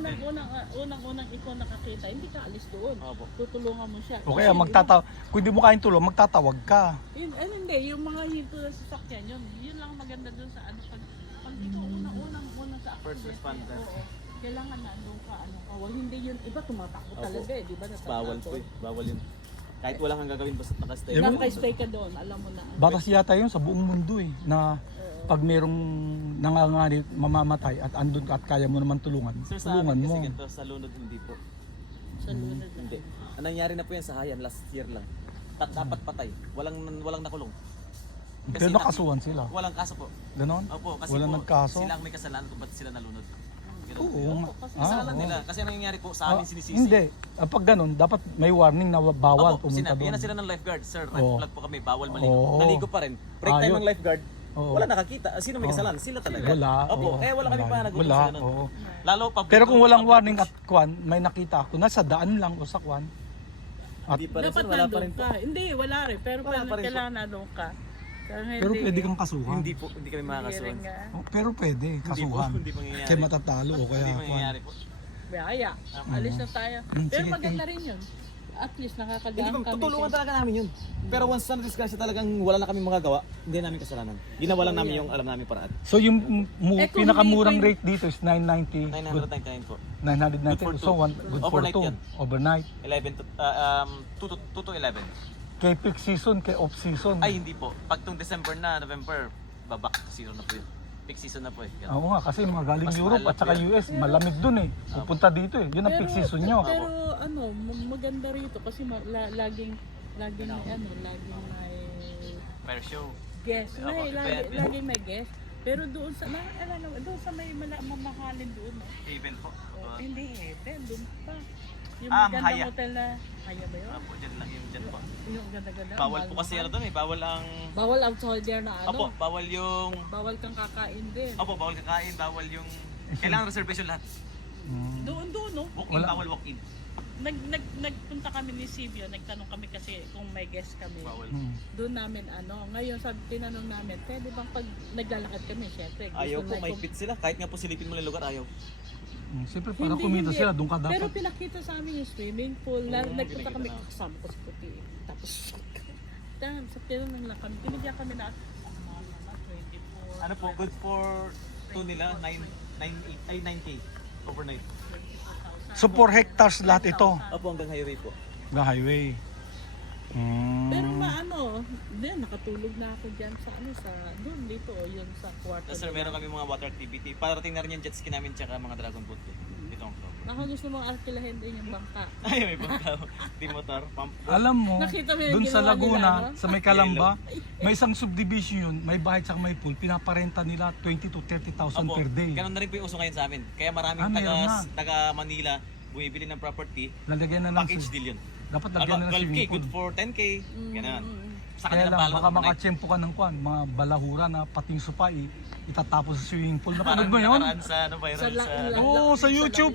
unang ikaw nakakita, hindi ka alis doon. Opo. Tutulungan mo siya. O kaya kung di mo kain tulong, magtatawag ka. Hindi, yung mga hinto na sasakyan, yun lang maganda doon sa ano, pag ikaw unang sa First responder. Oo, kailangan na andun ka, hindi yun, iba tumatakbo Opo. talaga eh, di ba? Bawal po eh. Bawal yun. Kahit wala kang gagawin, basta nakastay. Naka-stay ka doon, alam mo na. Batas yata yun sa buong mundo na pag merong nanganganib, mamamatay at andun ka at kaya mo naman tulungan, Sir, sa tulungan amin mo. kasi ganito, sa lunod hindi po. Sa lunod. Hindi. Ang nangyari na po yan sa Hayan last year lang. Dapat patay. Walang nakulong. Pero nakasuhan sila. Walang kaso po. Ganon? Opo, kasi Walang po, nagkaso? sila ang may kasalanan kung ba't sila nalunod. Ganun. Oo. Kasalanan nila. Kasi ang nangyayari po sa amin sinisisi. Hindi. Pag ganun, dapat may warning na bawal Opo, pumunta sinabihan doon. na sila ng lifeguard. Sir, red Oo. flag po kami. Bawal maligo. Oo. Naligo pa rin. Break time Ayun. ng lifeguard. Oo. Wala nakakita. Sino may kasalanan? Sila talaga. Wala. Opo, Oo. wala kami pa nagutom Wala. sila nun. Oo. Lalo pag Pero kung walang warning at kwan, may nakita ako, nasa daan lang o sa kwan. hindi pa rin Dapat sir, wala pa nandun rin po. ka. Hindi, wala rin. Pero Wala pa rin po. kailangan nandun ka. Pero pwede kang kasuhan. Hindi po, hindi kami makakasuhan. Oh, pero pwede, kasuhan. Hindi mangyayari. Kaya matatalo o kaya Hindi kwan. mangyayari po. Biyaya. Alis na tayo. Pero sige, maganda rin yun. At least Hindi nakakagaan po, kami. tutulungan talaga namin yun. Pero once na discuss talagang wala na kami magagawa, hindi namin kasalanan. Ginawa lang namin yung alam namin paraan. So yung kung pinakamurang hindi rate dito is 990. 999 po. 990. Good for So good for Overnight two. yan. Overnight. 11 to 2 to 11. Kay peak season, kay off season. Ay hindi po. Pag tong December na, November, babak season na po yun. Peak season na po eh. Ganun. Oo nga, kasi mga galing Mas Europe mahal at saka po US, malamig dun eh. Pupunta dito eh. Yun ang peak season nyo. Pero maganda rito kasi laging may Fair show. guest. Opo, Laging may guest. Pero doon sa may mamahalin doon. Event po. Hindi doon pa. Yung Ah, magandang Haya. hotel na Haya ba yun? Opo, dyan lang yung dyan po. Yung ganda-ganda. Bawal po kasi ano doon eh. Bawal ang... Bawal outsider na Opo, bawal yung... Bawal kang kakain din. Opo, bawal kakain, bawal yung... Kailangan reservation lahat. Doon, no? Walk-in, bawal walk-in. Nagpunta kami ni Sibio, nagtanong kami kasi kung may guest kami. Bawal. Doon namin ngayon tinanong namin, pwede bang pag naglalakad kami, syempre. Ayaw po, may fit sila. Kahit nga po silipin mo ng lugar, ayaw. Siyempre para kumita sila, doon ka Pero dapat. pinakita sa amin yung swimming pool. Nagpunta pinakita kami na. kasama ko sa puti. Tapos, sa tinanong lang kami, binigyan kami na, 24. Ano po, good for 2 nila, 9K overnight. So 4 hectares lahat ito. Opo, hanggang highway po. Na highway. Pero nakatulog na ako dyan sa doon dito yun sa kwarto. Sir, meron kami mga water activity. Parating na rin yung jet ski namin tsaka mga dragon boat. Dito ang club. Ako gusto mong arkilahin din yung bangka. Ay, may pagkaw. Di motor, pump. Alam mo, Nakita mo yung doon sa ginawa nila, Laguna, no? sa may Calamba, may isang subdivision yun, may bahay at may pool, pinaparenta nila 20 to 30,000 Opo, per day. ganun na rin po yung uso ngayon sa amin. Kaya maraming meron na. taga Manila bumibili ng property, Lalagyan na lang. package deal yun. Dapat lagyan na ng 12K, swimming pool. good for 10K. Ganun. Sa Kaya kanila lang, palo baka overnight. makatsyempo ka ng kwan, mga balahura na pating supa, itatapos sa swimming pool. Napanood Parang mo yun? nakaraan sa ano viral sa... Oo, sa YouTube.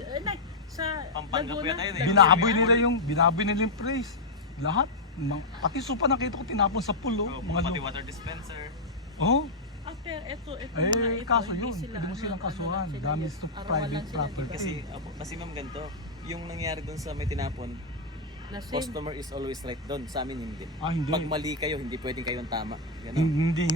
Sa Pampanga po Laguna. yata yun eh. Binaboy nila yung praise. Lahat. Pati supa nakita ko tinapon sa pool, oh. Opo, Mga pati lo- water dispenser. Oh, Pero ito eh, kaso yun. Pwede mo silang kasuhan. Damage to private property. Kasi ma'am ganito, yung nangyari doon sa may tinapon, customer is always right doon. Sa amin hindi. Hindi. Pag mali kayo, hindi pwedeng kayong tama. Ganun. Hindi.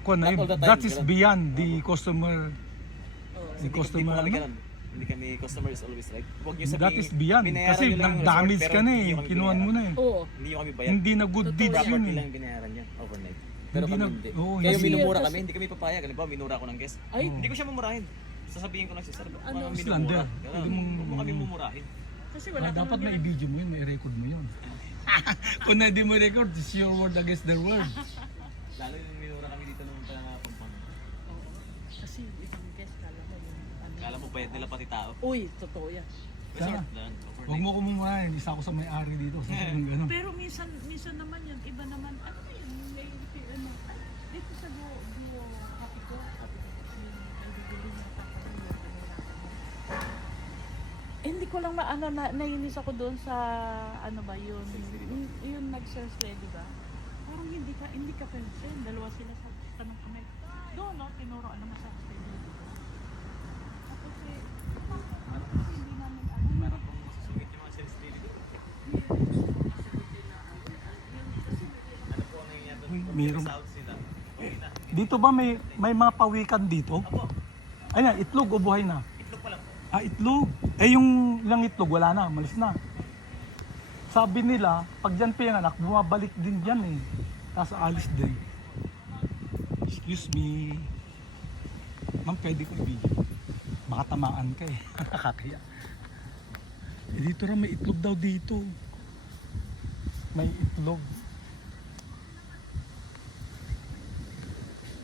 Kung Not all the time, that is ganun. beyond the customer. The Hindi po customer, kami ano? ganun. Hindi kami customer is always right. Huwag niyo sabihin, That is beyond. binayaran Kasi niyo lang yung nag-damage resort, ka pero na hindi eh. niyo kami Kinuhan mo binayaran. na eh. Oo. Hindi niyo kami bayad. Hindi na good deeds yun Property eh. lang binayaran niya overnight. Pero Hindi kami na- hindi. oo, Kaya hindi. minumura Kasi- kami, hindi kami papayag. Halimbawa, minura ko ng guest. Ay, Hindi ko siya mumurahin. Sasabihin ko lang siya, sir, Ano? Slander. minumura. Pwede Ganun. mong- Huwag mo kami mumurahin. kasi wala kang Dapat may video mo yun, may record mo yun. Kung hindi mo record, it's your word against their word. Lalo yung minura kami dito nung Pampanga. Kasi ibang guest, kala mo yung Kala mo bayad nila pati tao. Uy, totoo yan. Resort lang, Huwag overnight. mo kumumurahin, isa ako sa may-ari dito. Sabi mo gano'n. Pero minsan naman yun, iba naman, ano ba yun, may, dito sa Duo Happy Ko, yung nabibili ng tapalan yun, hindi ko lang nainis ako doon sa, ano ba yun, yung nag-search ready ba? Parang hindi ka friend, dalawa sila sa tanong kami. Doon, no, tinuro, ano masasabi. Tapos mayroong... South sila. Okay na. Dito ba may mga pawikan dito? Apo, Ayan, itlog o buhay na? itlog pa lang po. Ah, itlog. Eh yung ilang itlog, wala na, malis na. Sabi nila, pag dyan pinanganak, bumabalik din dyan eh. Tapos alis din. Excuse me. Ma'am, pwede ko i-video. Baka tamaan ka eh. Nakakaya. Eh, dito rin may itlog daw dito. May itlog.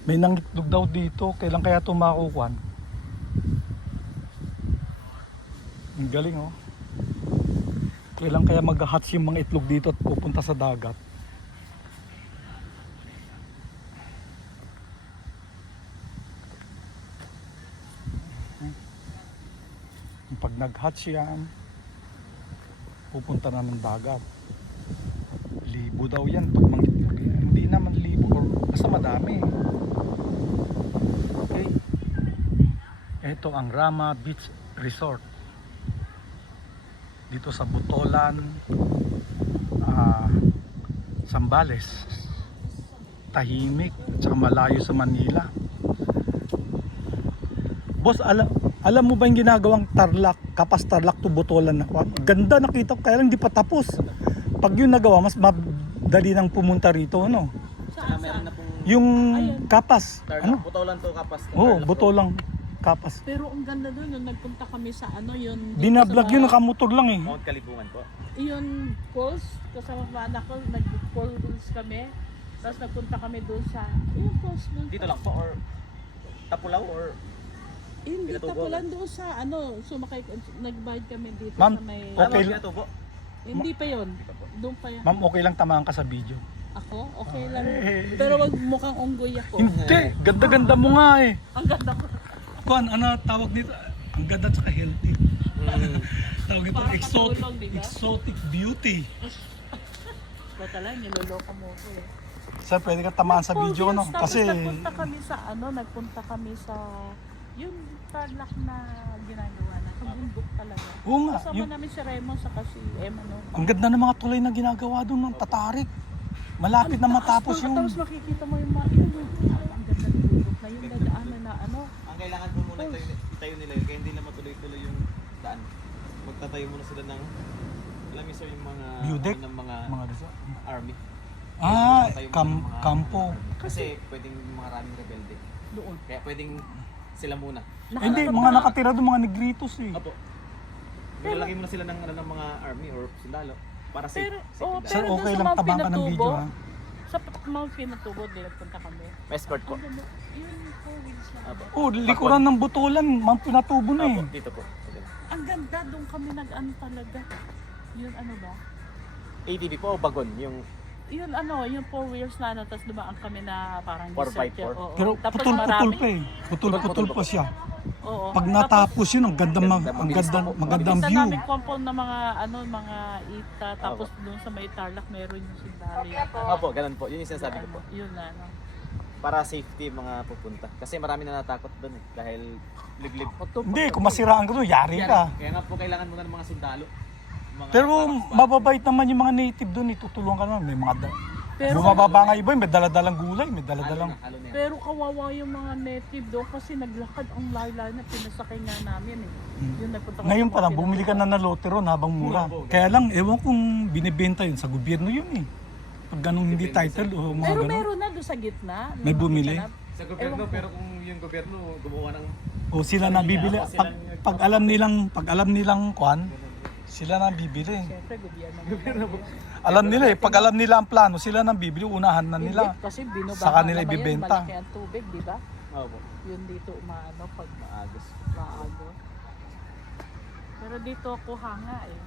May nangitlog daw dito. Kailan kaya ito makukuhan? Ang galing oh. Kailan kaya mag-hatch yung mga itlog dito at pupunta sa dagat? Pag nag-hatch yan, pupunta na ng dagat. Libo daw yan pag mangitlog yan. Hindi naman libo or basta madami. Okay. Ito ang Rama Beach Resort. Dito sa Butolan, Zambales. Tahimik at saka malayo sa Manila. Boss, alam mo ba yung ginagawang Tarlac, Kapas Tarlac to Butolan na? Ganda, nakita ko, kaya lang hindi pa tapos. Pag yun nagawa, mas madali nang pumunta rito, ano? Saka meron na pong Yung Kapas, Tarlac. ano? Butolan to kapas. Oo, Tarlac to. Butolan, Kapas. Pero ang ganda doon, yung nagpunta kami sa ano, yun... Binablog yun, nakamotor lang eh. Mount Kalipungan po. Yun, falls, kasama mga anak ko, nag-falls kami. Tapos nagpunta kami doon sa... Yung falls doon. Dito lang po or Tapulaw or Hindi, Pinatubo. tapulan doon sa ano, sumakay, nagbayad kami dito Ma'am, sa may... okay. Pinatubo? Hindi pa yun. Di pa po. Doon pa yan. Ma'am, okay lang tamaan ka sa video. Ako? Okay lang. Eh. Pero wag mukhang unggoy ako. Hindi, ganda-ganda mo nga eh. Ang ganda ko. Kuan, ano tawag dito? Ang ganda at saka healthy. Tawag ito, Para exotic, katulog, diba? exotic beauty. Ito talaga, niloloko mo ko eh. Sir, pwede ka tamaan sa video, no? Tapos Kasi, nagpunta kami sa ano, nagpunta kami sa yung Tarlac na ginagawa na. Ang bundok talaga. oo nga, Kasama yung, namin si Raymond sa kasi Emma no. ang ganda ng mga tulay na ginagawa doon ng Tatarik. Malapit na matapos yung... Tapos makikita mo yung mga yun, ang ganda ng bundok na yung dadaanan na ano. Ang kailangan po muna itayo nila yun, kaya hindi na matuloy-tuloy yung daan. Magtatayo muna sila ng, alam niyo sir, yung mga View deck? ng mga Mga resort. army. Ah, Magtatayo muna ng mga- kampo. Kasi pwedeng maraming rebelde. Doon. Kaya pwedeng sila muna. Hindi, mga nakatira doon, mga negritos eh. Apo. Nilalagay muna sila ng, ano, ng mga army or sundalo para safe. Pero, safe oh, yung Sir, daan. pero okay doon sa lang Mount tabang ka ng Pinatubo, video ha. sa Mount Pinatubo, din nagpunta kami. May escort po. Ang ganda. Yun, 4 wheels lang. Apo. Oh, likuran ng Butolan, Mount Pinatubo na eh. Apo, dito po. Okay. Ang ganda, doon kami nag-ano talaga. Yun ano ba? ATV po o bagon? Yung Yun ano, yung 4 wheels na ano, tapos dumaan kami na parang 4x4. Oo. Pero Tapos putol-putol marami. pa eh. Putol-putol pa siya. Oo. Pag natapos yun, ang ganda, magandang Isa view. namin compound na mga ano, mga ita, tapos doon sa may Tarlac meron yung sundalo yata. Apo, ganun po. Yun yung sinasabi ko po. Yun na, ano. Para safety mga pupunta. Kasi marami na natakot doon eh. Dahil liblib. Hindi, kung masiraan ka doon, yari ka. Kaya nga po kailangan muna ng mga sundalo. Mga Pero para- mababait naman yung mga native doon, itutulungan ka naman. May mga Pero, bumababa nga iba, may daladalang gulay, may daladalang... halo na yan. pero kawawa yung mga native doon kasi naglakad ang layo na pinasakay nga namin eh. Yun, nagpunta kami Ngayon sa pa lang, Pinatubo. bumili ka na ng loteron habang mura. Kaya lang, ewan kung binibenta yun sa gobyerno yun eh. Pag ganun hindi title o mga Pero ganun. meron na doon sa gitna. May bumili? Sa gobyerno, pero kung yung gobyerno gumawa ng O sila na bibili. Pag alam nilang kwan, sila na bibili. Siyempre, gobyerno. Alam nila eh, pag alam nila ang plano, sila nang bibili, unahan na nila. Hindi, kasi binobaha Saka nila naman ibibenta. Yan, malaki ang tubig, di ba? Opo. Yun dito umaano pag Maagos. maago. Pero dito ako hanga eh.